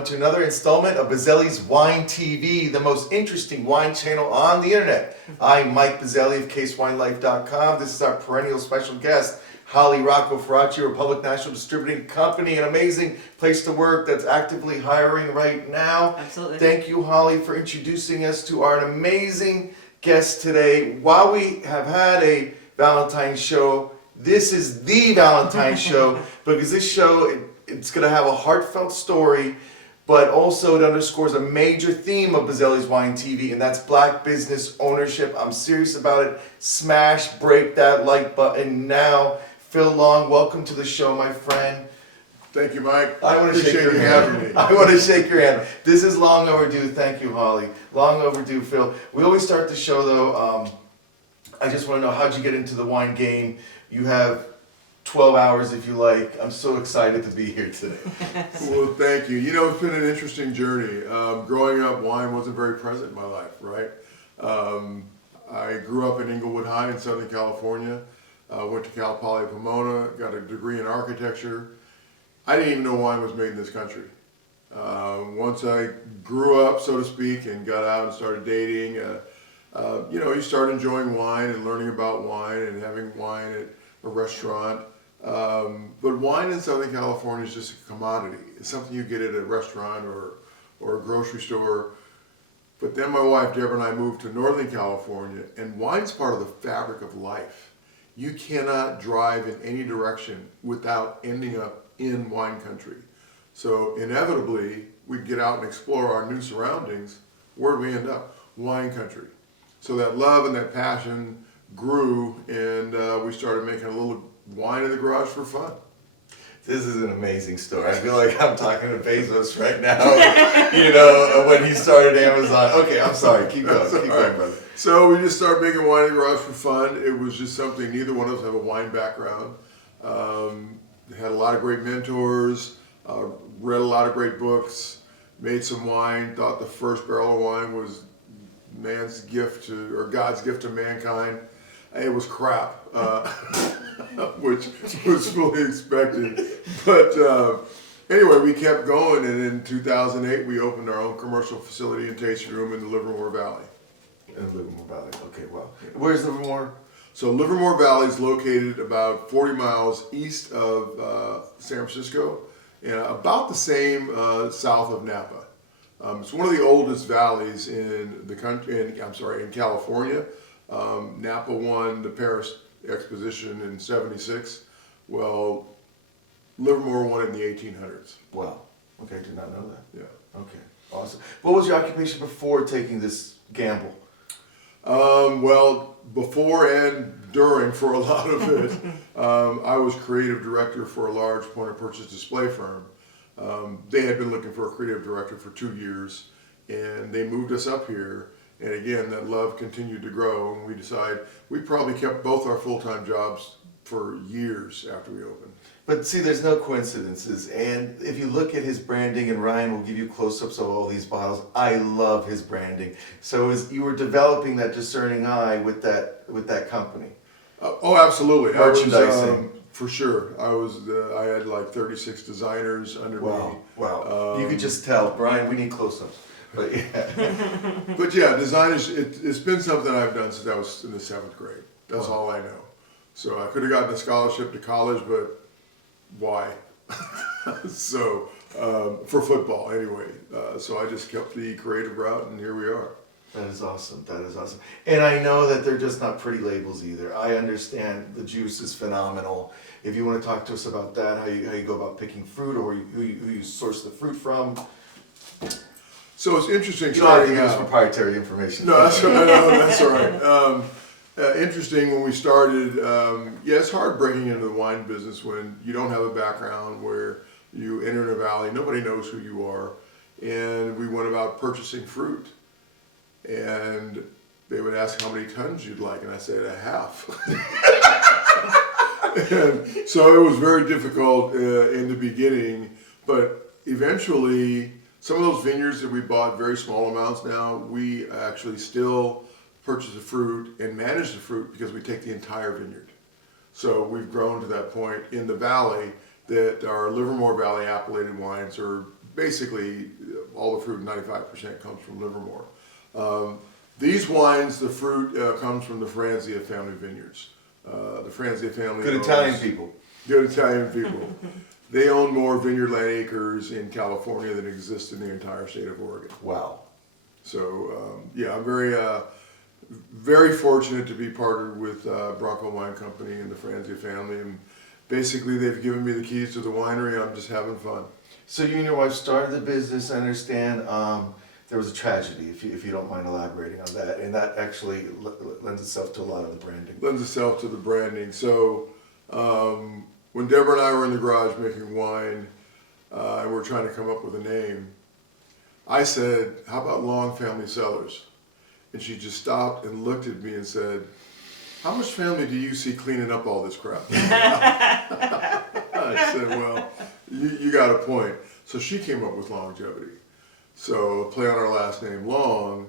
everyone, to another installment of Bozzelli's Wine TV, the most interesting wine channel on the internet. I'm Mike Bozzelli of CaseWineLife.com. This is our perennial special guest, Holly Rocco Feraci, Republic National Distributing Company, an amazing place to work that's actively hiring right now. Absolutely. Thank you, Holly, for introducing us to our amazing guest today. While we have had a Valentine's show, this is the Valentine's show, because this show, it's going to have a heartfelt story, but also it underscores a major theme of Bozzelli's Wine TV, and that's black business ownership. I'm serious about it. Smash, break that like button now. Phil Long, welcome to the show, my friend. Thank you, Mike. I want to shake your hand. I want to shake your hand. This is long overdue. Thank you, Holly. Long overdue, Phil. We always start the show, though. I just want to know, how'd you get into the wine game? You have 12 hours if you like. I'm so excited to be here today. Well, thank you. You know, it's been an interesting journey. Growing up, wine wasn't very present in my life, right? I grew up in Inglewood High in Southern California. Went to Cal Poly Pomona, got a degree in architecture. I didn't even know wine was made in this country. Once I grew up, so to speak, and got out and started dating, you start enjoying wine and learning about wine and having wine at a restaurant. But wine in Southern California is just a commodity. It's something you get at a restaurant or a grocery store. But then my wife, Debra, and I moved to Northern California, and wine's part of the fabric of life. You cannot drive in any direction without ending up in wine country. So inevitably, we'd get out and explore our new surroundings. Where'd we end up? Wine country. So that love and that passion grew, and we started making a little wine in the garage for fun. This is an amazing story. I feel like I'm talking to Bezos right now, when he started Amazon. Okay, I'm sorry. Keep going. Keep going, brother. So we just started making wine in the garage for fun. It was just something, neither one of us have a wine background. Had a lot of great mentors, read a lot of great books, made some wine, thought the first barrel of wine was man's gift or God's gift to mankind. It was crap, which was fully expected. But anyway, we kept going, and in 2008, we opened our own commercial facility and tasting room in the Livermore Valley. In Livermore Valley, okay, wow. Where's Livermore? So Livermore Valley is located about 40 miles east of San Francisco, and about the same south of Napa. It's one of the oldest valleys in the country. In California. Napa won the Paris Exposition in '76. Well, Livermore won it in the 1800s. Wow. Okay, did not know that. Yeah. Okay, awesome. What was your occupation before taking this gamble? Well, before and during, for a lot of it, I was creative director for a large point-of-purchase display firm. They had been looking for a creative director for 2 years, and they moved us up here. And again, that love continued to grow, and we decided we probably kept both our full-time jobs for years after we opened. But see, there's no coincidences, and if you look at his branding, and Ryan will give you close-ups of all these bottles, I love his branding. So as you were developing that discerning eye with that company. Oh, absolutely. Merchandising. For sure. I had like 36 designers under me. Wow. You could just tell, Brian, we need close-ups. But yeah. But yeah, design it's been something I've done since I was in the 7th grade. That's all I know. So I could have gotten a scholarship to college, but why? So for football anyway. So I just kept the creative route, and here we are. That is awesome. That is awesome. And I know that they're just not pretty labels either. I understand the juice is phenomenal. If you want to talk to us about that, how you go about picking fruit, or who you source the fruit from. So it's interesting. You don't have to give us proprietary information. No, that's all right. That's all right. Interesting when we started. It's hard breaking into the wine business when you don't have a background, where you enter in a valley, nobody knows who you are, and we went about purchasing fruit. And they would ask how many tons you'd like, and I said a half. And so it was very difficult in the beginning, but eventually some of those vineyards that we bought very small amounts now, we actually still purchase the fruit and manage the fruit because we take the entire vineyard. So we've grown to that point in the valley that our Livermore Valley appellated wines are basically all the fruit, 95% comes from Livermore. These wines, the fruit comes from the Franzia family vineyards. The Franzia family. Good Italian people. Good Italian people. They own more vineyard land acres in California than exist in the entire state of Oregon. Wow. So yeah, I'm very fortunate to be partnered with Rocco Wine Company and the Franzia family, and basically they've given me the keys to the winery. I'm just having fun. So you and your wife started the business, I understand. There was a tragedy, if you don't mind elaborating on that, and that actually lends itself to a lot of the branding. Lends itself to the branding. So when Debra and I were in the garage making wine, and we're trying to come up with a name, I said, how about Long Family Cellars? And she just stopped and looked at me and said, how much family do you see cleaning up all this crap? I said, well, you got a point. So she came up with Longevity. So play on our last name, Long.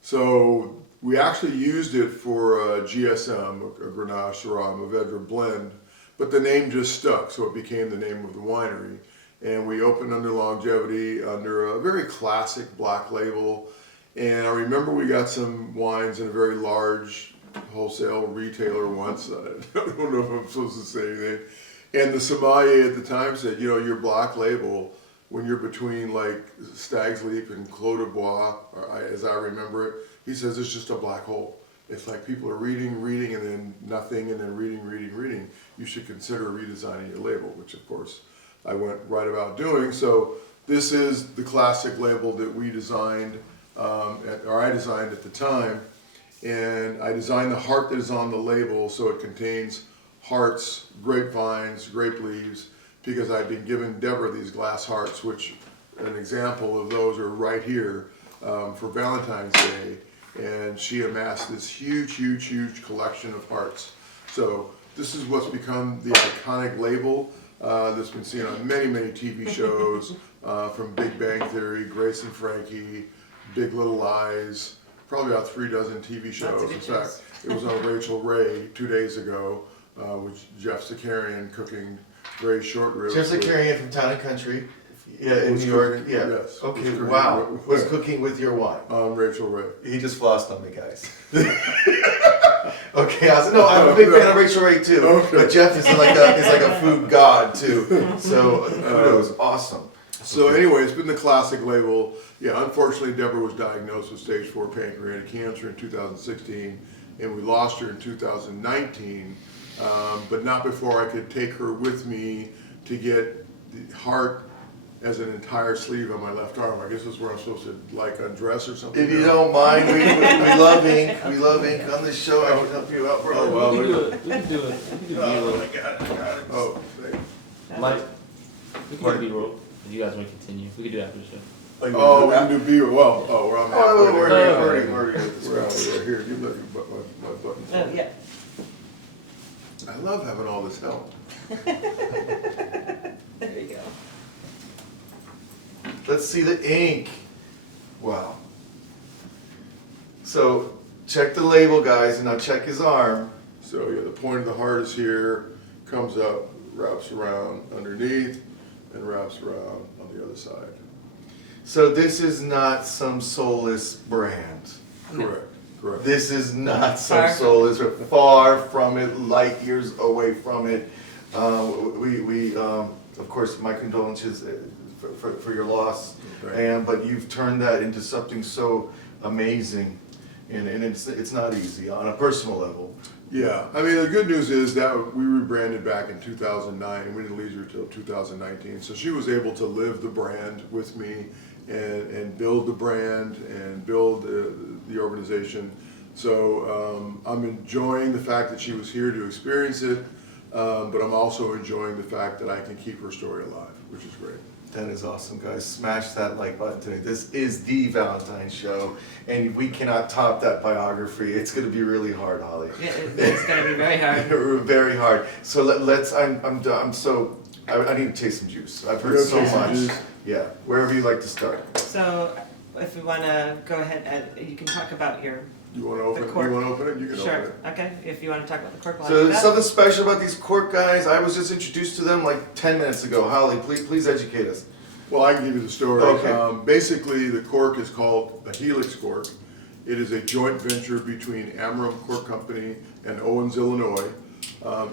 So we actually used it for GSM, a Grenache Syrah Mourvedre blend, but the name just stuck, so it became the name of the winery. And we opened under Longevity under a very classic black label. And I remember we got some wines in a very large wholesale retailer once. I don't know if I'm supposed to say anything. And the sommelier at the time said, you know, your black label, when you're between like Stag's Leap and Clos de Bois, as I remember it, he says it's just a black hole. It's like people are reading, and then nothing, and then reading. You should consider redesigning your label, which of course I went right about doing. So this is the classic label that we designed, or I designed at the time. And I designed the heart that is on the label so it contains hearts, grapevines, grape leaves, because I've been giving Debra these glass hearts, which an example of those are right here for Valentine's Day. And she amassed this huge collection of hearts. So this is what's become the iconic label that's been seen on many TV shows, from Big Bang Theory, Grace and Frankie, Big Little Lies, probably about 3 dozen TV shows. In fact, it was on Rachel Ray 2 days ago, with Jeff Zakarian cooking very short ribs. Jeff Zakarian from Town and Country, yeah, in New York. Cooking, Yeah. yes. Okay. Wow. Was cooking with your wine. Rachel Ray. He just flossed on me, guys. Okay. I'm a big fan of Rachel Ray too. Okay. But Jeff is like a food god too. So kudos, awesome. So anyway, it's been the classic label. Yeah, unfortunately, Debra was diagnosed with stage 4 pancreatic cancer in 2016, and we lost her in 2019, but not before I could take her with me to get the heart as an entire sleeve on my left arm. I guess that's where I'm supposed to like undress or something. If you don't mind, we love ink. We love ink on this show. I can help you out, bro. Oh, well, We can do it. We can do it. We can do Oh B-roll. my God, I got it. Oh, thank you. Mike, we can do B-roll. If you guys want to continue, we can do it after the show. Oh, we can do B. Well, we're on that. Oh, we're Oh. already. We're out here. You let my button. Oh, yeah. I love having all this help. There you go. Let's see the ink. Wow. So check the label, guys, and now check his arm. So yeah, the point of the heart is here, comes up, wraps around underneath, and wraps around on the other side. So this is not some soulless brand. Correct. This is not some Far from soulless. Far from it, light years away from it. Of course, my condolences for your loss. Right. But you've turned that into something so amazing, and it's not easy on a personal level. Yeah, I mean the good news is that we rebranded back in 2009, and we didn't leave her until 2019. So she was able to live the brand with me, and build the brand and build the organization. So I'm enjoying the fact that she was here to experience it, but I'm also enjoying the fact that I can keep her story alive, which is great. That is awesome, guys. Smash that like button today. This is the Valentine's show, and we cannot top that biography. It's going to be really hard, Holly. Yeah, it's going to be very hard. Very hard. So let's. I'm done. I need to taste some juice. I've heard Yeah, so taste some much. juice. Yeah. Wherever you like to start. So if we want to go ahead and you can talk about your, You want to open The it? cork. You want to open it? You can sure, open it. okay, if you want to talk about the cork line. So there's something special about these cork guys. I was just introduced to them like 10 minutes ago. Holly, please educate us. Well, I can give you the story. Okay. Basically, the cork is called a helix cork. It is a joint venture between Amram Cork Company and Owens, Illinois.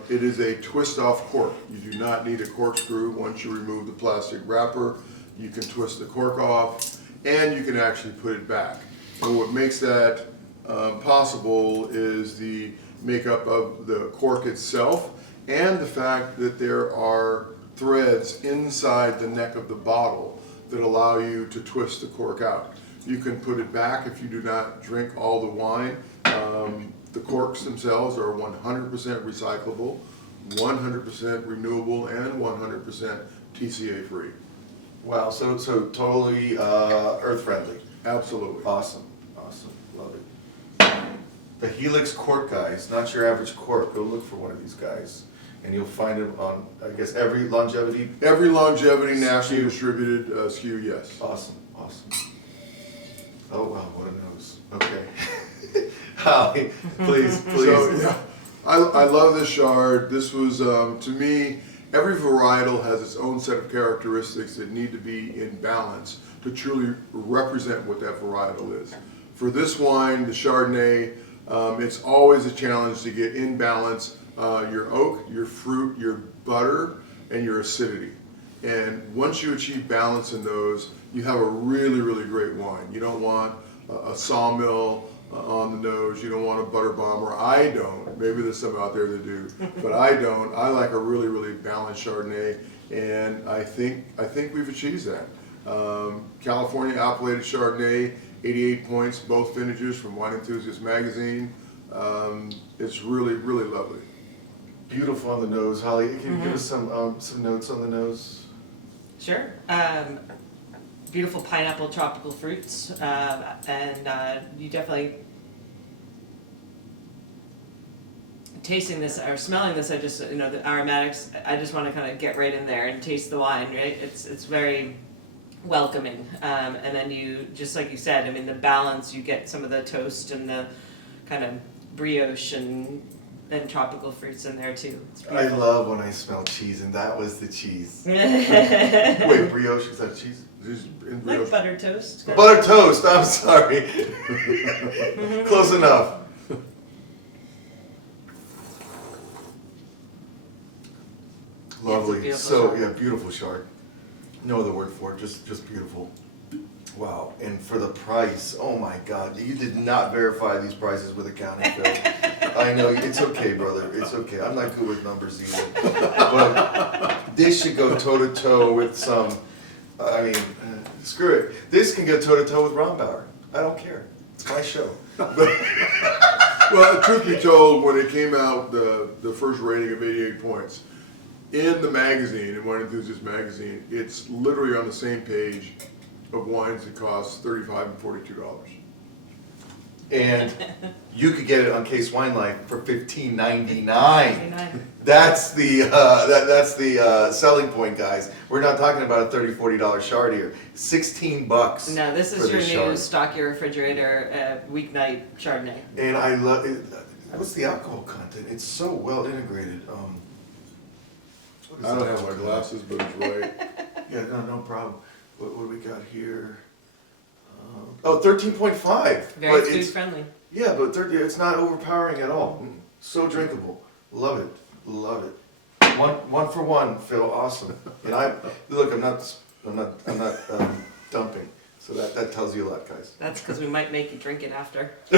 It is a twist-off cork. You do not need a corkscrew. Once you remove the plastic wrapper, you can twist the cork off, and you can actually put it back. And what makes that possible is the makeup of the cork itself and the fact that there are threads inside the neck of the bottle that allow you to twist the cork out. You can put it back if you do not drink all the wine. The corks themselves are 100% recyclable, 100% renewable, and 100% TCA free. Wow, so totally earth friendly. Absolutely. Awesome, love it. The Helix cork, guys, not your average cork. Go look for one of these guys, and you'll find them on, I guess, every Longevity. Every Longevity nationally distributed SKU, yes. Awesome. Oh wow, what a nose. Okay. Holly, please. So, yeah, I love this Chard. This was, to me, every varietal has its own set of characteristics that need to be in balance to truly represent what that varietal is. For this wine, the Chardonnay, it's always a challenge to get in balance your oak, your fruit, your butter, and your acidity. And once you achieve balance in those, you have a really, really great wine. You don't want a sawmill on the nose. You don't want a butter bomber. I don't. Maybe there's some out there that do, but I don't. I like a really, really balanced Chardonnay, and I think we've achieved that. California Appellated Chardonnay, 88 points, both vintages from Wine Enthusiast magazine. It's really, really lovely. Beautiful on the nose, Holly. Can you give us some notes on the nose? Sure. Beautiful pineapple tropical fruits, and you definitely, tasting this or smelling this, I just, the aromatics, I just want to kind of get right in there and taste the wine, right? It's very welcoming, and then you, just like you said, I mean, the balance, you get some of the toast and the kind of brioche and tropical fruits in there too. I love when I smell cheese, and that was the cheese. Wait, brioche, is that cheese? Like buttered toast. Butter toast, I'm sorry. Close enough. Lovely. So, yeah, beautiful Chard. No other word for it, just beautiful. Wow, and for the price, oh my God, you did not verify these prices with accounting, Phil. I know, it's okay, brother, it's okay. I'm not good with numbers either. But this should go toe-to-toe with some, I mean, screw it. This can go toe-to-toe with Rombauer. I don't care. It's my show. Well, truth be told, when it came out, the first rating of 88 points, in the magazine, in Wine Enthusiast magazine, it's literally on the same page of wines that cost $35 and $42. And you could get it on Case Wine Life for $15.99. That's the selling point, guys. We're not talking about a $30, $40 Chard here. $16. No, this is for your new Chard. stock your refrigerator weeknight Chardonnay. And I love it. What's the alcohol content? It's so well integrated. What is I don't the have my alcohol glasses, but it's right. Yeah, no problem. What do we got here? 13.5. Very But food it's, friendly. yeah, but it's not overpowering at all. So drinkable. Love it. One for one, Phil. Awesome. And I'm not dumping. So that tells you a lot, guys. That's because we might make you drink it after. I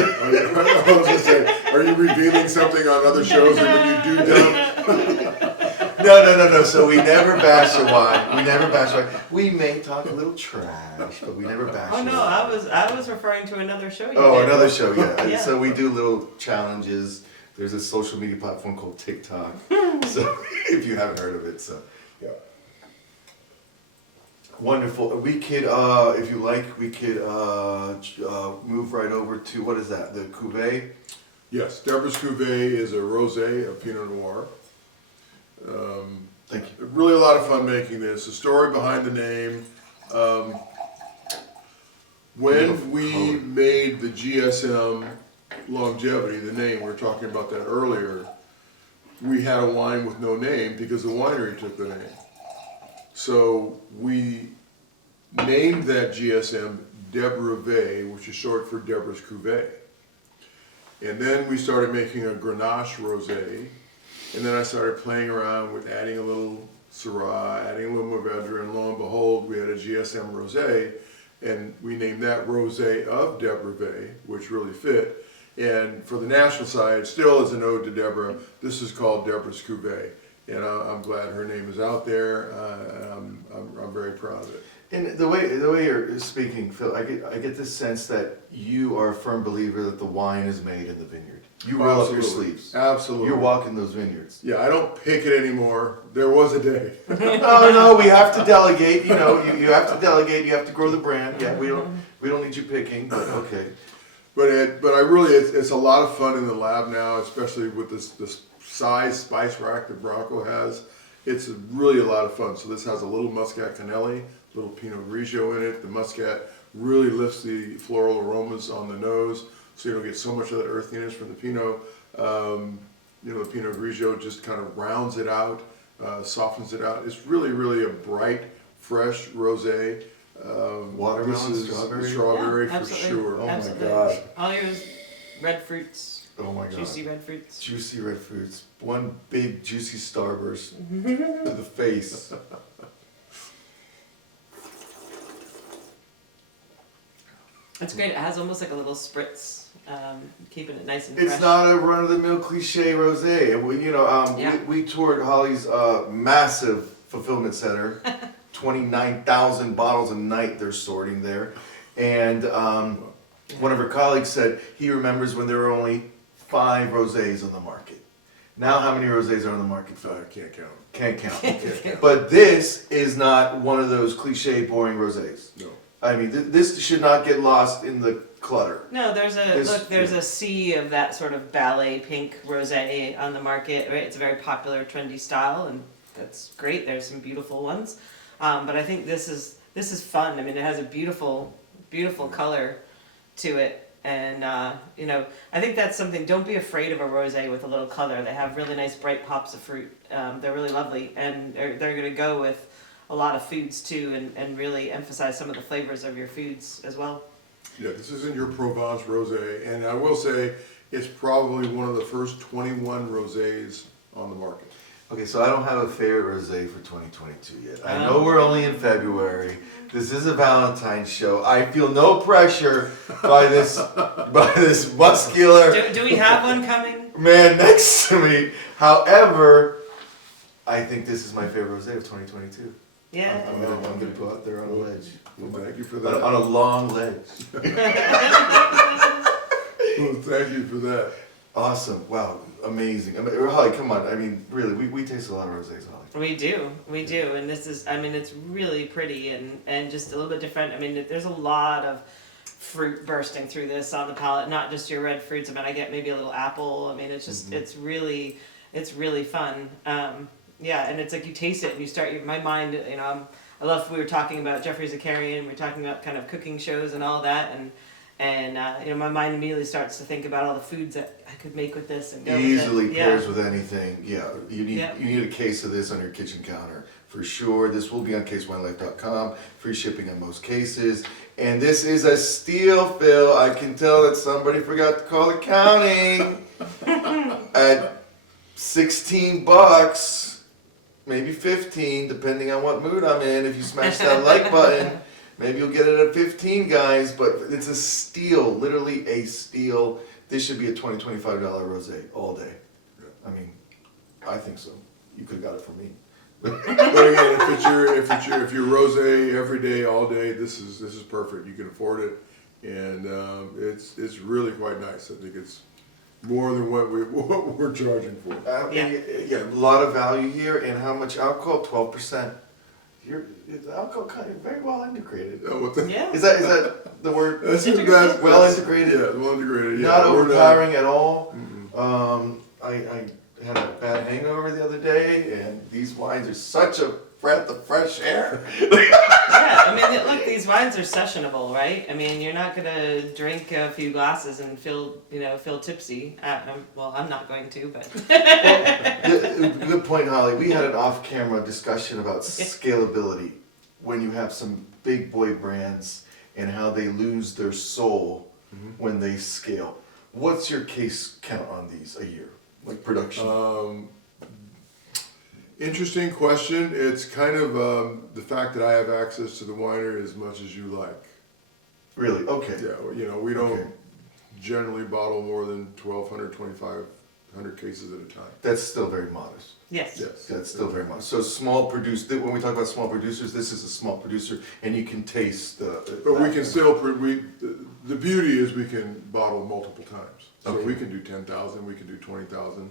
was gonna say, are you revealing something on other shows or when you do dump? No. So we never bash the wine. We may talk a little trash, but we never bash. Oh the no, wine. I was referring to another show. You Oh, did. another show, yeah. Yeah. So we do little challenges. There's a social media platform called TikTok. So if you haven't heard of it, so yeah. Wonderful. We could, if you like, we could move right over to, what is that? The Cuvee. Yes, Debra's Cuvee is a rosé, a Pinot Noir. Thank you. Really a lot of fun making this. The story behind the name. When we made the GSM Longevity, the name, we were talking about that earlier, we had a wine with no name because the winery took the name. So we named that GSM Debra, which is short for Debra's Cuvee. And then we started making a Grenache rosé, and then I started playing around with adding a little Syrah, adding a little Mourvedre, and lo and behold, we had a GSM rosé, and we named that Rosé of Debra, which really fit. And for the national side, still as an ode to Debra, this is called Debra's Cuvée. And I'm glad her name is out there. I'm very proud of it. And the way you're speaking, Phil, I get this sense that you are a firm believer that the wine is made in the vineyard. You roll up your sleeves. Absolutely. You're walking those vineyards. Yeah, I don't pick it anymore. There was a day. No, we have to delegate. You know, you have to delegate. You have to grow the brand. Yeah, we don't need you picking. But okay. But I really, it's a lot of fun in the lab now, especially with this size spice rack that Rocco has. It's really a lot of fun. So this has a little Muscat Canelli, a little Pinot Grigio in it. The Muscat really lifts the floral aromas on the nose, so you don't get so much of that earthiness from the Pinot. The Pinot Grigio just kind of rounds it out, softens it out. It's really, really a bright, fresh rosé. Watermelon, this is strawberry? for sure. Oh Absolutely. my God. All yours, red fruits, Oh my God. juicy red fruits. Juicy red fruits. One big juicy starburst to the face. It's great. It has almost like a little spritz, keeping it nice and fresh. It's not a run-of-the-mill cliche rosé. And we toured Holly's massive fulfillment center. 29,000 bottles a night they're sorting there. And one of her colleagues said he remembers when there were only 5 rosés on the market. Now how many rosés are on the market? I can't count. Can't count. Can't count. But this is not one of those cliche boring rosés. No. I mean, this should not get lost in the clutter. No, there's This- a sea of that sort of ballet pink rosé on the market. Right, it's a very popular, trendy style, and that's great. There's some beautiful ones, but I think this is fun. I mean, it has a beautiful color to it, and I think that's something. Don't be afraid of a rosé with a little color. They have really nice bright pops of fruit. They're really lovely, and they're going to go with a lot of foods too, and really emphasize some of the flavors of your foods as well. Yeah, this isn't your Provence rosé, and I will say it's probably one of the first 21 rosés on the market. Okay, so I don't have a favorite rosé for 2022 yet. I know we're only in February. This is a Valentine's show. I feel no pressure by this muscular Do we have one coming? man next to me. However, I think this is my favorite rosé of 2022. Yeah. I'm gonna go out there on a ledge. Well, thank you for On that. a long ledge. Well, thank you for that. Awesome. Wow. Amazing. I mean, Holly, come on. I mean, really, we taste a lot of rosés, Holly. We do, and this is, I mean, it's really pretty and just a little bit different. I mean, there's a lot of fruit bursting through this on the palate, not just your red fruits. I mean, I get maybe a little apple. I mean, it's just, it's really fun. Yeah, and it's like you taste it and you start, my mind, I love, we were talking about Jeffrey Zakarian, we were talking about kind of cooking shows and all that, and my mind immediately starts to think about all the foods that I could make with this and go Easily with it. pairs with anything. Yeah, you Yeah. need a case of this on your kitchen counter for sure. This will be on casewinelife.com. Free shipping on most cases. And this is a steal, Phil. I can tell that somebody forgot to call accounting at $16. Maybe 15, depending on what mood I'm in. If you smash that like button, maybe you'll get it at 15, guys. But it's a steal, literally a steal. This should be a $20, $25 rosé all day. I mean, I think so. You could have got it from me. But again, if you're rosé every day, all day, this is perfect. You can afford it, and it's really quite nice. I think it's more than what we're charging for. Yeah, a lot of value here. And how much alcohol? 12%. The alcohol kind of very well integrated. Yeah. Is that the word? That's well integrated. Yeah, well integrated. Yeah. Not We're overpowering at all. Mm-mm. I had a bad hangover the other day, and these wines are such a breath of fresh air. Yeah, I mean, look, these wines are sessionable, right? I mean, you're not gonna drink a few glasses and feel tipsy. Well, I'm not going to, but. Good point, Holly. We had an off-camera discussion about scalability. when you have some big boy brands and how they lose their soul when they scale. What's your case count on these a year, like production? Interesting question. It's kind of the fact that I have access to the winery as much as you like. Really? Okay. Yeah, you know, we don't Okay. generally bottle more than 1,200, 2,500 cases at a time. That's still very modest. Yes. Yes. That's still very modest. So small when we talk about small producers, this is a small producer, and you can taste the. But we can still, the beauty is we can bottle multiple times. So Okay. we can do 10,000, we can do 20,000,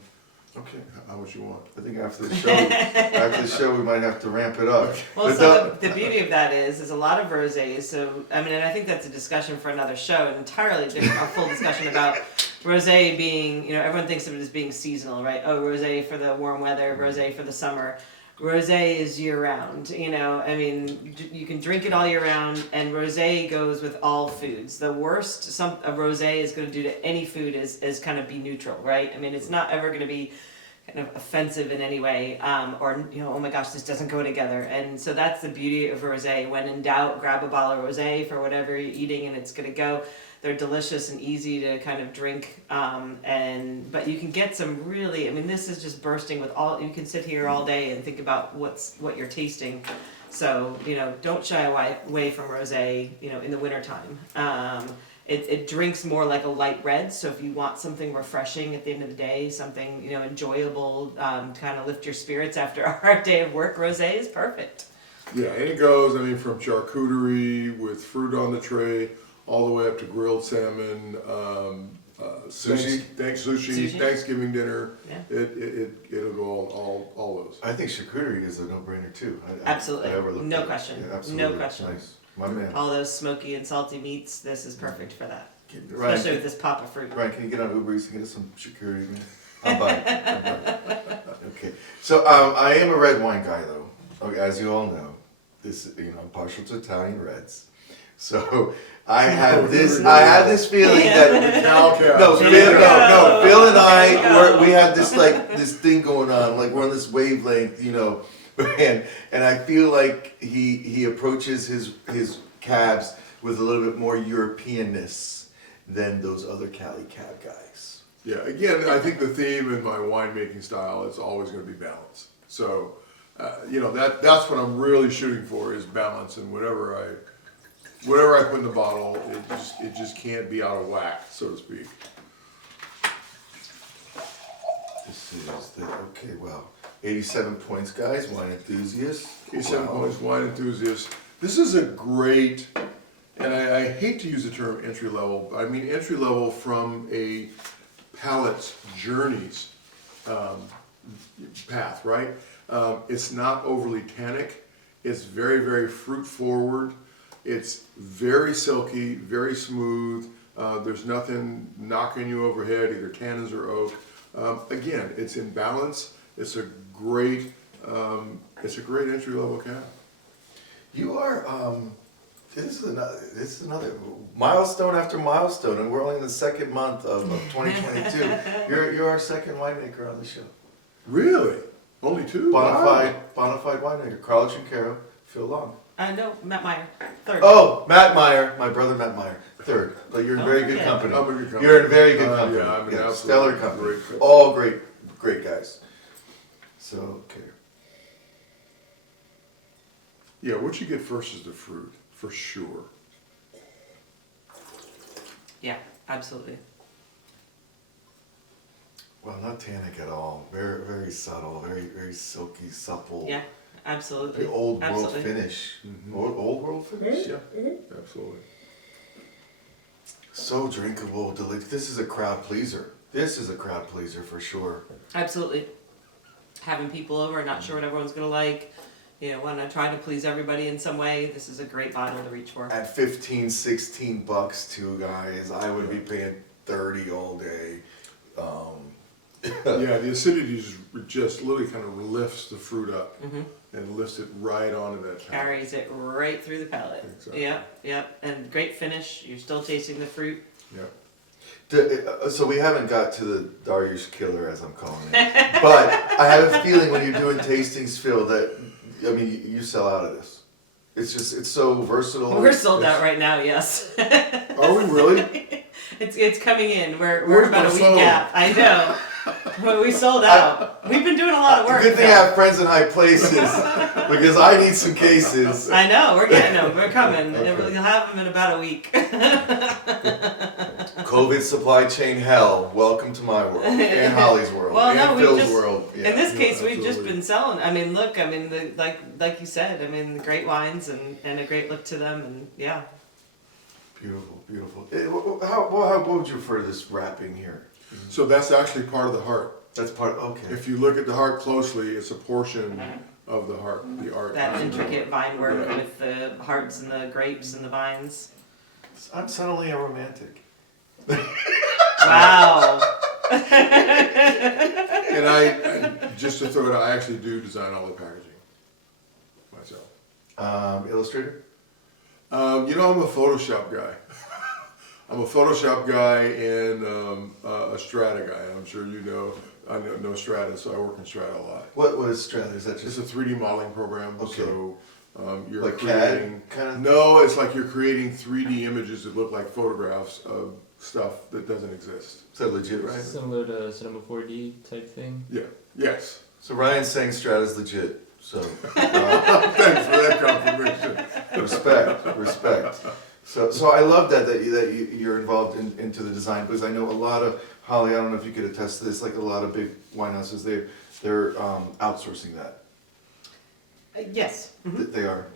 Okay. how much you want. I think after the show, we might have to ramp it up. Well, But so the beauty of that is a lot of rosés. So I mean, and I think that's a discussion for another show, an entirely different, a full discussion about rosé being, you know, everyone thinks of it as being seasonal, right? Oh, rosé for the warm weather, rosé for the summer. Rosé is year round, you know. I mean, you can drink it all year round, and rosé goes with all foods. The worst a rosé is going to do to any food is kind of be neutral, right? I mean, it's not ever going to be kind of offensive in any way, or, you know, oh my gosh, this doesn't go together. And so that's the beauty of rosé. When in doubt, grab a bottle of rosé for whatever you're eating, and it's going to go. They're delicious and easy to kind of drink, but you can get some really. I mean, this is just bursting with all. You can sit here all day and think about what you're tasting. So, you know, don't shy away from rosé. You know, in the wintertime. It drinks more like a light red. So if you want something refreshing at the end of the day, something, you know, enjoyable, to kind of lift your spirits after a hard day of work, rosé is perfect. Yeah, and it goes, I mean, from charcuterie with fruit on the tray, all the way up to grilled salmon, Sushi. Sushi. Thanksgiving dinner. Yeah. It'll go all those. I think charcuterie is a no-brainer too. Absolutely. I overlooked No that. question. Yeah, absolutely. No question. Nice, my man. All those smoky and salty meats, this is perfect for that. Ryan, Especially with this pop of fruit. Ryan, can you get on Uber Eats and get us some charcuterie, man? I'll buy it. Okay. So I am a red wine guy, though. Okay, as you all know, I'm partial to Italian reds. So I had this feeling that Phil and I we had this thing going on, like we're on this wavelength, you know, and I feel like he approaches his cabs with a little bit more Europeanness than those other Cali cab guys. Yeah, again, I think the theme in my winemaking style is always going to be balance. So, that's what I'm really shooting for is balance, and whatever I put in the bottle, it just can't be out of whack, so to speak. This is 87 points, guys, wine enthusiasts. 87 Wow. points, wine enthusiast. This is a great, and I hate to use the term entry level, but I mean entry level from a palate journeys path, right? It's not overly tannic. It's very, very fruit forward. It's very silky, very smooth. There's nothing knocking you overhead, either tannins or oak. Again, it's in balance. It's a great entry level cab. You are. This is another milestone after milestone, and we're only in the second month of 2022. You're our second winemaker on the show. Really? Only two? Bonafide winemaker. Carlo Chincaro, Phil Long. No, Matt Meyer, third. Oh, Matt Meyer, my brother Matt Meyer, third. But you're in very good okay. company. I'm in good company. You're in very good company. Yeah, I'm in absolutely stellar company. great company. All great guys. So, okay. Yeah, what you get first is the fruit, for sure. Yeah, absolutely. Well, not tannic at all. Very, very subtle. Very, very silky, supple. Yeah, absolutely. The old world Absolutely. finish. Mhm. Old world finish. Yeah, absolutely. So drinkable, delicious. This is a crowd pleaser. This is a crowd pleaser for sure. Absolutely. Having people over, not sure what everyone's gonna like. Want to try to please everybody in some way. This is a great bottle to reach for. At $15-16 too, guys, I would be paying 30 all day. Yeah, the acidity just literally kind of lifts the fruit up Mm-hmm. and lifts it right onto that palate. Carries it right through the palate. Exactly. Yep. And great finish. You're still tasting the fruit. Yeah. So we haven't got to the Darius killer, as I'm calling it. But I have a feeling when you're doing tastings, Phil, that, you sell out of this. It's so versatile. We're sold out right now. Yes. Are we really? It's coming in. We're Where's about my a week phone? out. I know. But we sold out. We've been doing a lot of work. Good thing I though. have friends in high places because I need some cases. I know. We're getting them. We're coming. You'll have them in about a week. COVID supply chain hell. Welcome to my world and Holly's world Well, and no, we've Phil's just- world. In this case, we've just absolutely. been selling. I mean, look. I mean, like you said. I mean, the great wines and a great look to them, and yeah. Beautiful, beautiful. What would you refer to this wrapping here? So that's actually part of the heart. That's part. Okay. If you look at the heart closely, it's a portion of the heart, the art. That intricate vine work Yeah. with the hearts and the grapes and the vines. I'm suddenly a romantic. Wow. And I just to throw it out, I actually do design all the packaging myself. Illustrator. You know, I'm a Photoshop guy. I'm a Photoshop guy and a Strata guy. And I'm sure you know, I know Strata, so I work in Strata a lot. What is Strata? Is that It's just a 3D modeling program. Okay. So you're like creating. CAD kind of? No, it's like you're creating 3D images that look like photographs of stuff that doesn't exist. Is that legit, right? Similar to Cinema 4D type thing. Yeah. Yes. So Ryan's saying Strata's legit. So Thanks for that confirmation. respect. So I love that you're involved into the design because I know a lot of Holly. I don't know if you could attest to this. Like a lot of big wine houses, they're outsourcing that. Yes. They are.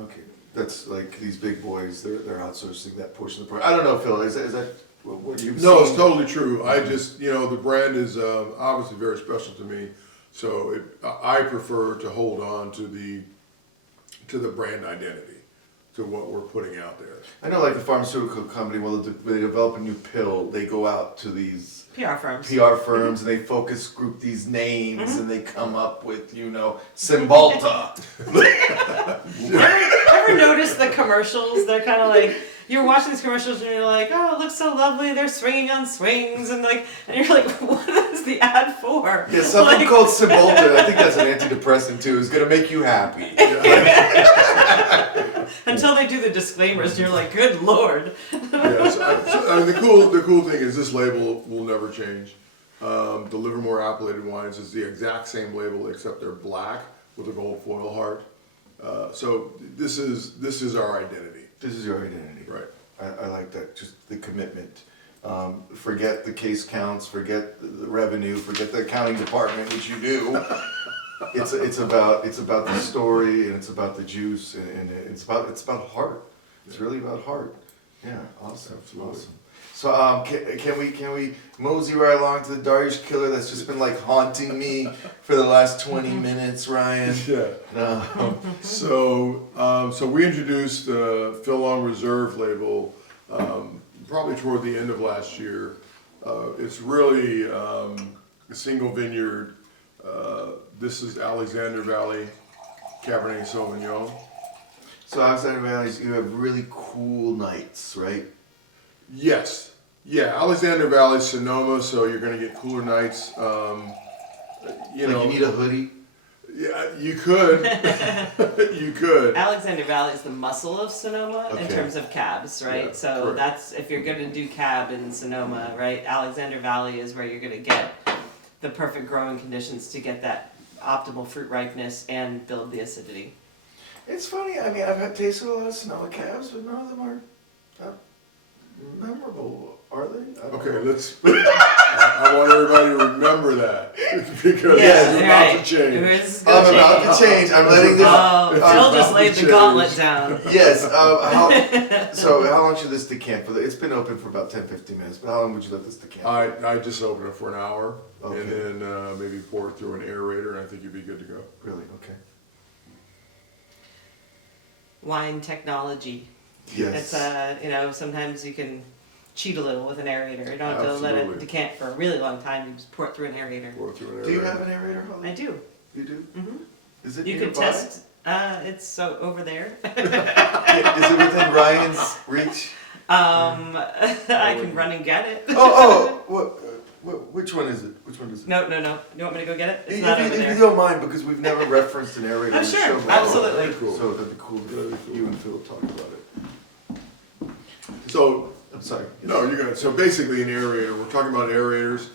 Okay, that's like these big boys. They're outsourcing that portion of the product. I don't know, Phil. Is that what you've No, seen? it's totally true. I just, you know, the brand is obviously very special to me. So I prefer to hold on to the brand identity, to what we're putting out there. I know, like the pharmaceutical company. Well, they develop a new pill. They go out to these PR firms. PR firms and they focus group these names and they come up with, Cymbalta. Ever notice the commercials? They're kind of like, you're watching these commercials and you're like, oh, it looks so lovely. They're swinging on swings and you're like, what is the ad for? Yeah, something Like- called Cymbalta. I think that's an antidepressant too. Is gonna make you happy. Until they do the disclaimers and you're like, good lord. Yeah, so the cool thing is this label will never change. The Livermore Appellated Wines is the exact same label except they're black with a gold foil heart. So this is our identity. This is your identity. Right. I like that. Just the commitment. Forget the case counts. Forget the revenue. Forget the accounting department, which you do. It's about the story and it's about the juice and it's about heart. It's really about heart. Yeah, awesome. Absolutely. Awesome. So can we mosey right along to the Darish killer that's just been like haunting me for the last 20 minutes, Ryan? Yeah. No. So we introduced the Phil Long Reserve label probably toward the end of last year. It's really a single vineyard. This is Alexander Valley Cabernet Sauvignon. So Alexander Valley, you have really cool nights, right? Yes. Yeah, Alexander Valley, Sonoma, so you're going to get cooler nights. You need a hoodie. Yeah, you could. You could. Alexander Valley is the muscle of Sonoma in Okay. terms of cabs, right? Yeah, so correct. that's, if you're going to do cab in Sonoma, right? Alexander Valley is where you're going to get the perfect growing conditions to get that optimal fruit ripeness and build the acidity. It's funny. I mean, I've tasted a lot of Sonoma cabs, but none of them are that memorable, are they? I don't Okay, know. let's. I want everybody to remember that because Yes, it's right. about to change. This is gonna I'm about change. to change. I'm letting this. Oh, It's Phil about just to laid the change. gauntlet down. Yes. How long should this decant for? It's been open for about 10-15 minutes, but how long would you let this decant? I just open it for an hour Okay. and then maybe pour it through an aerator, and I think you'd be good to go. Really? Okay. Wine technology. Yes. It's sometimes you can cheat a little with an aerator. You don't have to let it Absolutely. decant for a really long time. You just pour it through an aerator. Pour it through an aerator. Do you have an aerator, Holly? I do. You do? Mhm. Is it You could nearby? test. It's so over there. Is it within Ryan's reach? I can run and get it. Oh, Which one is it? Which one is it? No. You want me to go get it? It's If not over you there. don't mind, because we've never referenced an aerator. Oh, on the sure, show before. absolutely. Very cool. So that'd be cool if you and Phil talk about it. So, I'm sorry. no, you're gonna, so basically an aerator, we're talking about aerators.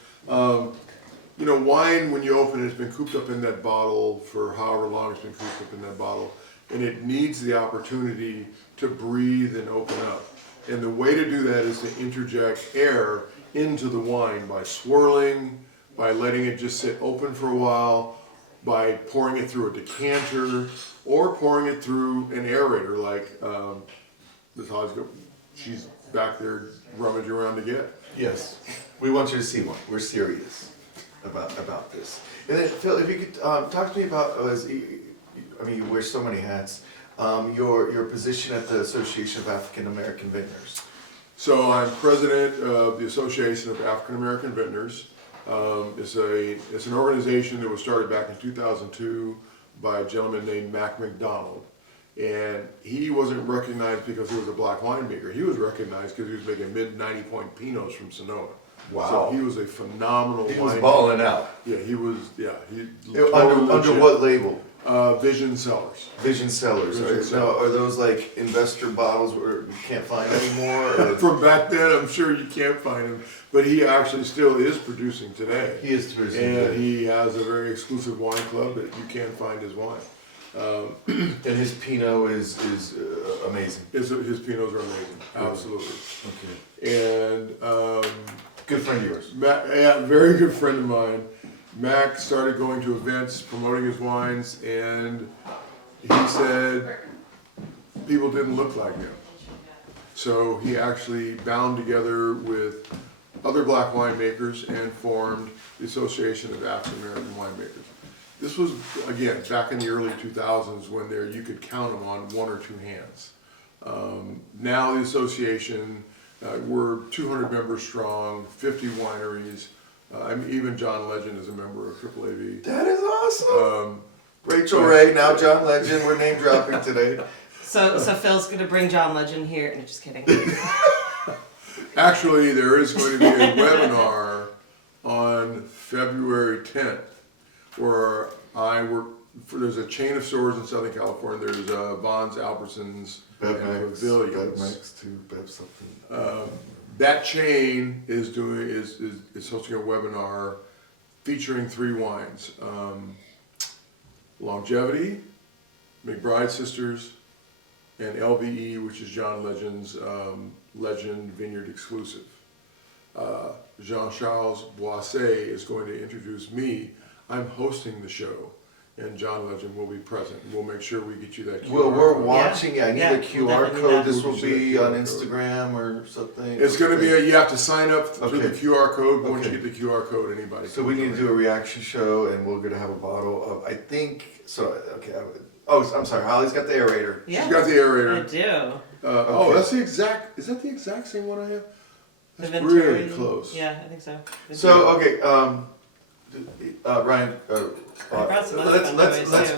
You know, wine, when you open it, it's been cooped up in that bottle for however long it's been cooped up in that bottle, and it needs the opportunity to breathe and open up. And the way to do that is to interject air into the wine by swirling, by letting it just sit open for a while, by pouring it through a decanter, or pouring it through an aerator like this Holly's go. She's back there rummaging around to get. Yes, we want you to see one. We're serious about this. And then Phil, if you could talk to me about, I mean, you wear so many hats. Your position at the Association of African American Vintners. So I'm president of the Association of African American Vintners. It's an organization that was started back in 2002 by a gentleman named Mac McDonald. And he wasn't recognized because he was a black winemaker. He was recognized because he was making mid-90-point Pinots from Sonoma. Wow. So he was a phenomenal He was winemaker. balling out. Yeah, he was, yeah. Under what label? Vision Cellars. Vision Cellars. Vision Right? Cellars. Now, are those like investor bottles where you can't find anymore? Or? From back then, I'm sure you can't find him, but he actually still is producing today. He is producing And today. he has a very exclusive wine club that you can't find his wine. And his Pinot is amazing. His Pinots are amazing, absolutely. Okay. And Good friend of yours. Mac, yeah, very good friend of mine. Mac started going to events promoting his wines, and he said people didn't look like him. So he actually bound together with other black winemakers and formed the Association of African American Winemakers. This was, again, back in the early 2000s when you could count them on one or two hands. Now the association, we're 200 members strong, 50 wineries. Even John Legend is a member of AAAV. That is awesome. Rachel but- Ray, now John Legend. We're name dropping today. So Phil's gonna bring John Legend here. No, just kidding. Actually, there is going to be a webinar on February 10th where I work. There's a chain of stores in Southern California. There's Vons, Albertsons, and Pavilions. Too, Bev something. That chain is hosting a webinar featuring 3 wines: Longevity, McBride Sisters, and LVE, which is John Legend's Legend Vineyard exclusive. Jean-Charles Boisset is going to introduce me. I'm hosting the show, and John Legend will be present. We'll make sure we get you that QR Well, we're code. watching. I need Yeah, a we'll QR definitely code. do This that. will be We'll on do that QR Instagram or something. It's going to be you have to sign up through the Okay. QR code. Once you Okay. get the QR code, anybody. So can we need to donate. do a reaction show, and we're gonna have a bottle of. I think so. Okay. Oh, I'm sorry. Holly's got the aerator. Yeah, She's got the I aerator. do. Oh, that's the exact. Is that the exact same one I have? The That's really Venturi- close. Yeah, I think so. So okay, Ryan. I brought some other fun toys, Let's too.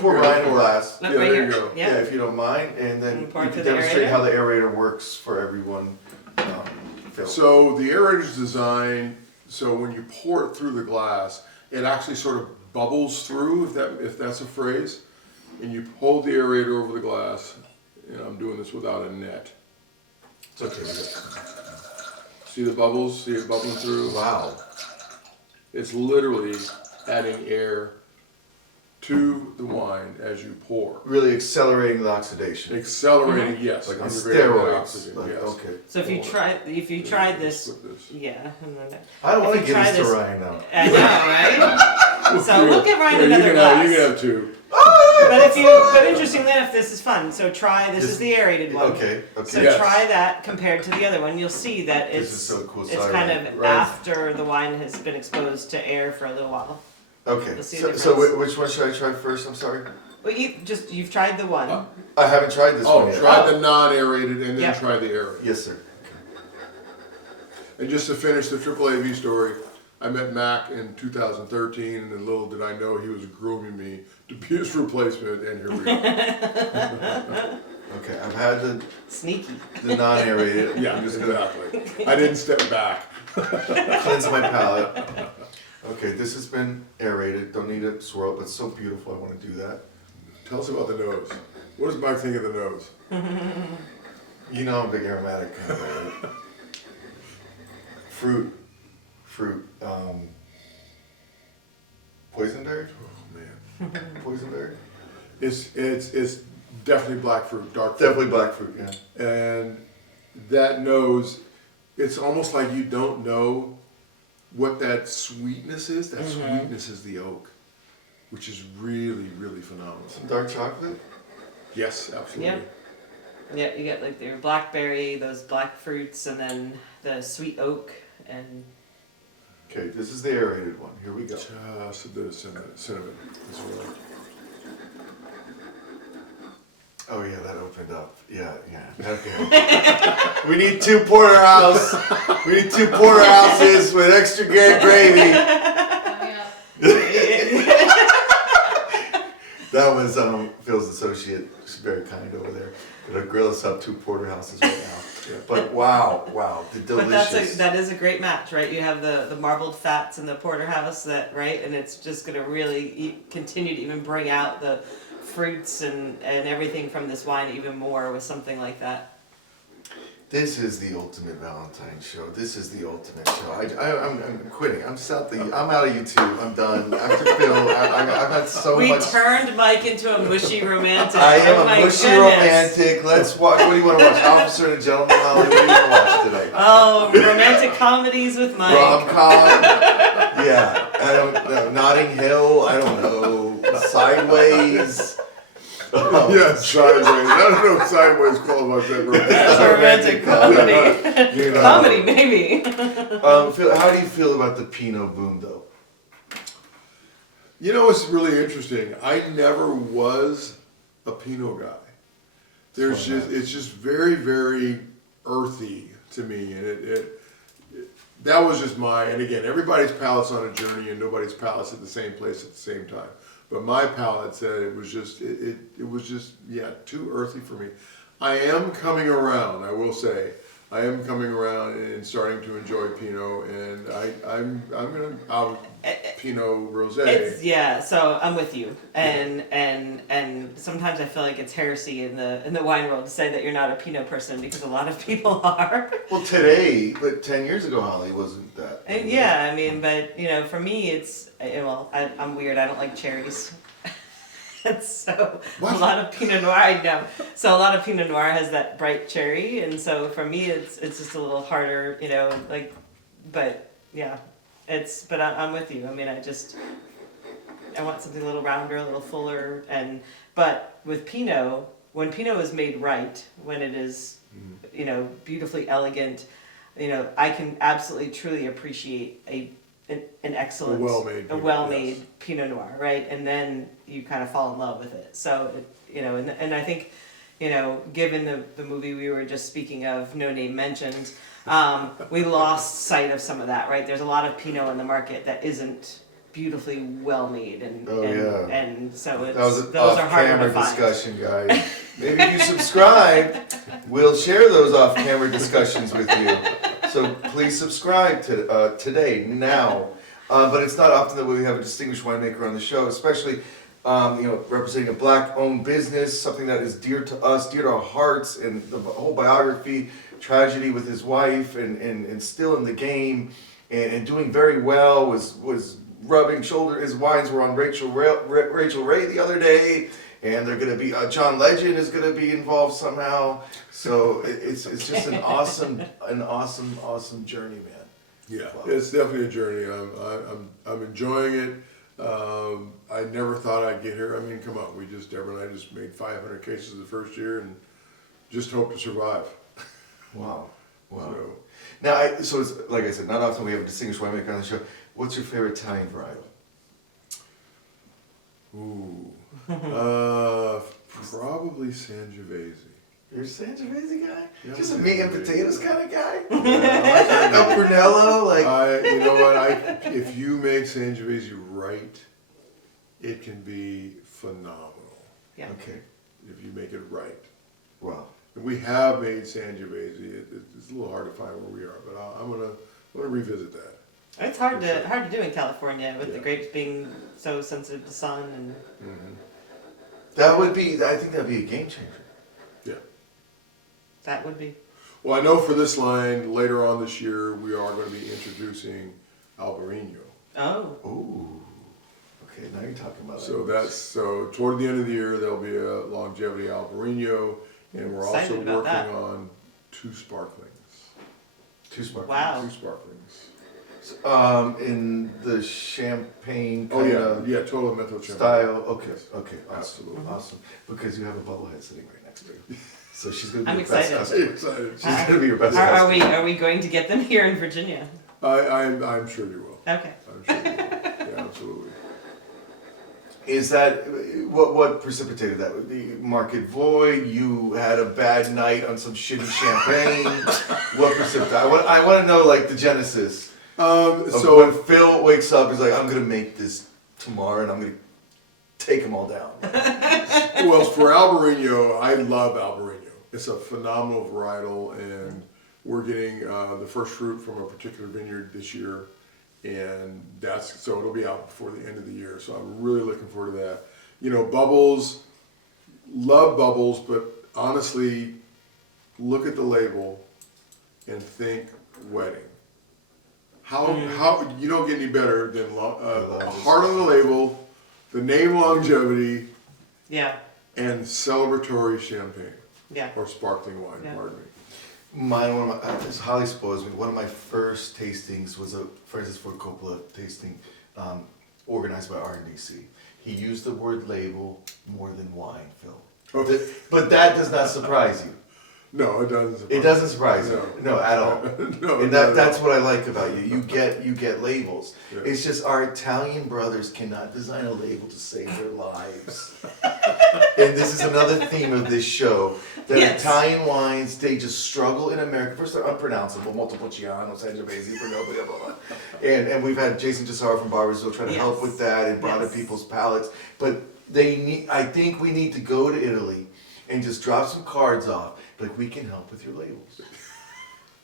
pour Ryan a glass. Look, Yeah, right there here. you go. Yeah, if you don't mind, and then And pour you it can through the demonstrate aerator? how the aerator works for everyone. Phil. So the aerator's designed so when you pour it through the glass, it actually sort of bubbles through, if that's a phrase, and you hold the aerator over the glass. And I'm doing this without a net. It's okay. See the bubbles? See it bubbling through? Wow. It's literally adding air to the wine as you pour. Really accelerating the oxidation. Accelerating, yes. Like on integrating the steroids. oxygen, Like, yes. okay. So if you tried this, With this. yeah. And then, I don't If want you to give try this to this- Ryan now. I know, right? So we'll give Ryan Here, another you glass. can have 2. But interestingly enough, this is fun. So try this is the aerated one. Okay. Okay. So Yes. try that compared to the other one. You'll see that This it's is so cool. it's Sorry, kind Ryan. of Ryan. after the wine has been exposed to air for a little while. Okay. You'll see So, the so difference. which one should I try first? I'm sorry. Well, you've tried the one. I haven't tried this one Oh, yet. try the non-aerated and then Yeah. try the aerated. Yes, sir. And just to finish the AAAV story, I met Mac in 2013, and then little did I know he was grooming me to be his replacement, and here we are. Okay. I've had Sneaky. the non-aerated. Yeah, I'm just gonna exactly. I didn't step back. cleanse my palate. Okay, this has been aerated. Don't need it swirled, but it's so beautiful. I want to do that. Tell us about the nose. What does Mike think of the nose? You know I'm a big aromatic kind of guy, right? Fruit, poisonberry? Oh man. Poisonberry? It's definitely black fruit, dark fruit. Definitely black fruit, yeah. And that nose, it's almost like you don't know what that sweetness is. That sweetness is the oak, which is really, really phenomenal. Some dark chocolate? Yes, absolutely. Yep. Yeah, you get like your blackberry, those black fruits, and then the sweet oak, and Okay, this is the aerated one. Here we go. Just a bit of cinnamon as well. Oh yeah, that opened up. Yeah. Okay. We need 2 porterhouse. We need 2 porterhouses with extra good gravy. That was Phil's associate. She's very kind over there. Gonna grill us up 2 porterhouses right now. But wow, the delicious. but that is a great match, right? You have the marbled fats in the porterhouse, and it's just gonna really continue to even bring out the fruits and everything from this wine even more with something like that. This is the ultimate Valentine's show. This is the ultimate show. I'm quitting. I'm out of YouTube. I'm done. After Phil, I've had so We much. turned Mike into a mushy romantic. I am Oh a my mushy goodness. romantic. Let's watch. What do you want to watch? Officer and a Gentleman, Holly? What do you want to watch today? Oh, romantic comedies with Mike. Rom-com. Yeah. I don't know. Notting Hill. I don't know. Sideways. Yeah, sideways. I don't know if sideways qualifies that That's a romantic comedy. You know. Comedy, maybe. Phil, how do you feel about the Pinot boom, though? You know, it's really interesting. I never was a Pinot guy. It's just very, very earthy to me, and that was just and again, everybody's palate's on a journey, and nobody's palate's at the same place at the same time. But my palate said it was just too earthy for me. I am coming around, I will say. I am coming around and starting to enjoy Pinot, and I'm gonna Pinot Rosé. So I'm with you, and sometimes I feel like it's heresy in the wine world to say that you're not a Pinot person, because a lot of people are. Well, today, but 10 years ago, Holly wasn't that. And yeah, I mean, but for me, it's I'm weird. I don't like cherries. And so What? a lot of Pinot Noir, I know. So a lot of Pinot Noir has that bright cherry, and so for me, it's just a little harder, but yeah, but I'm with you. I mean, I want something a little rounder, a little fuller, but with Pinot, when Pinot is made right, when it is, beautifully elegant, I can absolutely truly appreciate an excellent, well-made yes. Pinot Noir, right? And then you kind of fall in love with it. So, and I think, given the movie we were just speaking of, No Name Mentioned, we lost sight of some of that, right? There's a lot of Pinot in the market that isn't beautifully well made, and so those are harder to find. Discussion, guys. Maybe if you subscribe, we'll share those off-camera discussions with you. So please subscribe to today, now. But it's not often that we have a distinguished winemaker on the show, especially representing a black-owned business, something that is dear to us, dear to our hearts, and the whole biography, tragedy with his wife, and still in the game, and doing very well, was rubbing shoulder. His wines were on Rachel Ray the other day, and they're going to be John Legend is going to be involved somehow. So it's just an awesome journey, man. Yeah, Wow. it's definitely a journey. I'm enjoying it. I never thought I'd get here. I mean, come on, Debra and I just made 500 cases the first year, and just hope to survive. Wow. So, Now, so it's like I said, not often we have a distinguished winemaker on the show. What's your favorite Italian varietal? ooh, probably Sangiovese. You're a Sangiovese guy? Yeah, Just a I'm meat and Sangiovese. potatoes kind of guy? Yeah, No Brunello? Like, you know what? If you make Sangiovese right, it can be phenomenal. Yeah. okay. If you make it right. Wow. we have made Sangiovese. It's a little hard to find where we are, but I'm gonna revisit that. It's hard to do in California with Yeah. the grapes being so sensitive to sun and. That would be, I think that'd be a game changer. Yeah. That would be. Well, I know for this line later on this year we are going to be introducing Albarino. Oh. Ooh. Okay, now you're talking about So toward the end of the year there'll be a Longevity Albarino, and we're also Excited about working that. on 2 sparklings. 2 sparklings. Wow. 2 sparklings. In the champagne Oh kind yeah, of yeah, total mental champagne. style. Okay, Yes. okay, awesome, Absolutely. awesome. Because you have a bubblehead sitting right next to you, so she's gonna be I'm your best excited. customer. Excited. She's gonna be your best Are customer. we going to get them here in Virginia? I'm sure you will. Okay. I'm sure you will. Yeah, absolutely. Is that what precipitated that? The market void? You had a bad night on some shitty champagne? What precipitated? I want to know like the genesis. So So when Phil wakes up, he's like, I'm gonna make this tomorrow, and I'm gonna take them all down. well, for Albarino, I love Albarino. It's a phenomenal varietal, and we're getting the first fruit from a particular vineyard this year, and so it'll be out before the end of the year. So I'm really looking forward to that. You know, bubbles, love bubbles, but honestly, look at the label and think wedding. How you don't get any better than a heart on the label, the name Longevity, Yeah. and celebratory champagne Yeah. or sparkling wine. Yeah. Pardon me. Mine, this highly spoils me. One of my first tastings was a Francis Ford Coppola tasting, organized by RNDC. He used the word label more than wine, Phil. Okay. But that does not surprise you. No, it doesn't. Surprise It doesn't surprise you. No. No, at all. No, And not at that's all. what I like about you. You get labels. Yeah. It's just our Italian brothers cannot design a label to save their lives. And this is another theme of this show. That Yes. Italian wines, they just struggle in America. First, they're unpronounceable, Montepulciano, Sangiovese, Perdomo, blah, blah, blah. And we've had Jason Gisaro from Barbersville try to Yes. help with that and broaden Yes. people's palates. But I think we need to go to Italy and just drop some cards off. Like, we can help with your labels.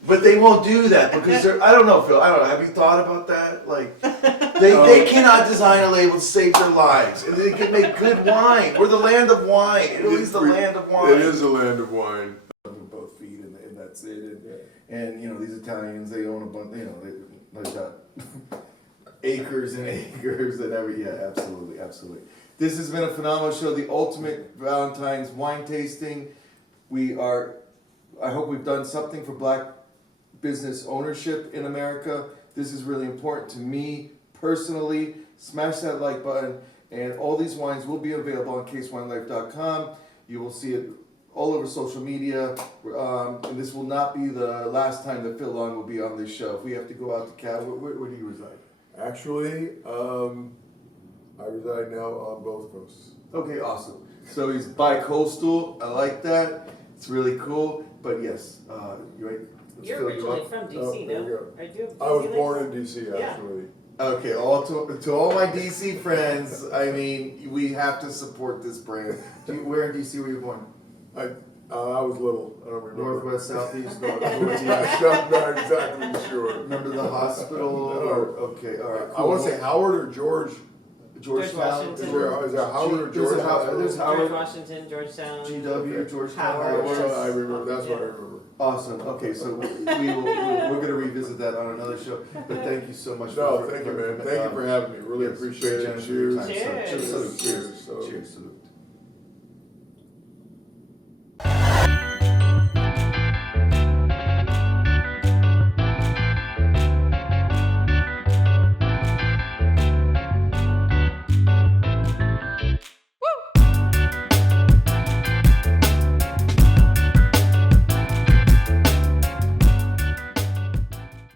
But they won't do that because I don't know, Phil, I don't know. Have you thought about that? Like, they cannot design a label to save their lives. And they can make good wine. We're the land of wine. Italy's the land of wine. It is the land of wine. With both feet, and that's it. And you know, these Italians, they own a bunch, you know, they got acres and acres and absolutely, absolutely. This has been a phenomenal show, the ultimate Valentine's wine tasting. I hope we've done something for Black business ownership in America. This is really important to me personally. Smash that like button, and all these wines will be available on casewinelife.com. You will see it all over social media, and this will not be the last time that Phil Long will be on this show. If we have to go out to Cal, where do you reside? Actually, I reside now on both coasts. Okay, awesome. So he's bi-coastal. I like that. It's really cool. But yes, you right? You're Phil, originally up? from Oh, DC, there no? you go. Are you I was born in DC, actually. Okay, to all my DC friends, I mean, we have to support this brand. Where in DC were you born? I was little. I don't remember. Northwest, southeast, north, Yeah, northeast. I'm not exactly sure. Remember the hospital? No. Okay, all right. I want to say Howard or George. Georgetown. Washington. Is there Howard or There's George? a Howard. There's George Howard. Washington, Georgetown. GW, Georgetown, Howard. Howard. I remember. That's what I remember. Awesome. Okay, so we're going to revisit that on another show. But thank you so much. No, thank you, man. Thank you for having me. Really Yes, appreciate it. generous with your Cheers. time. So, Cheers. Cheers. Cheers. Cheers. Salute.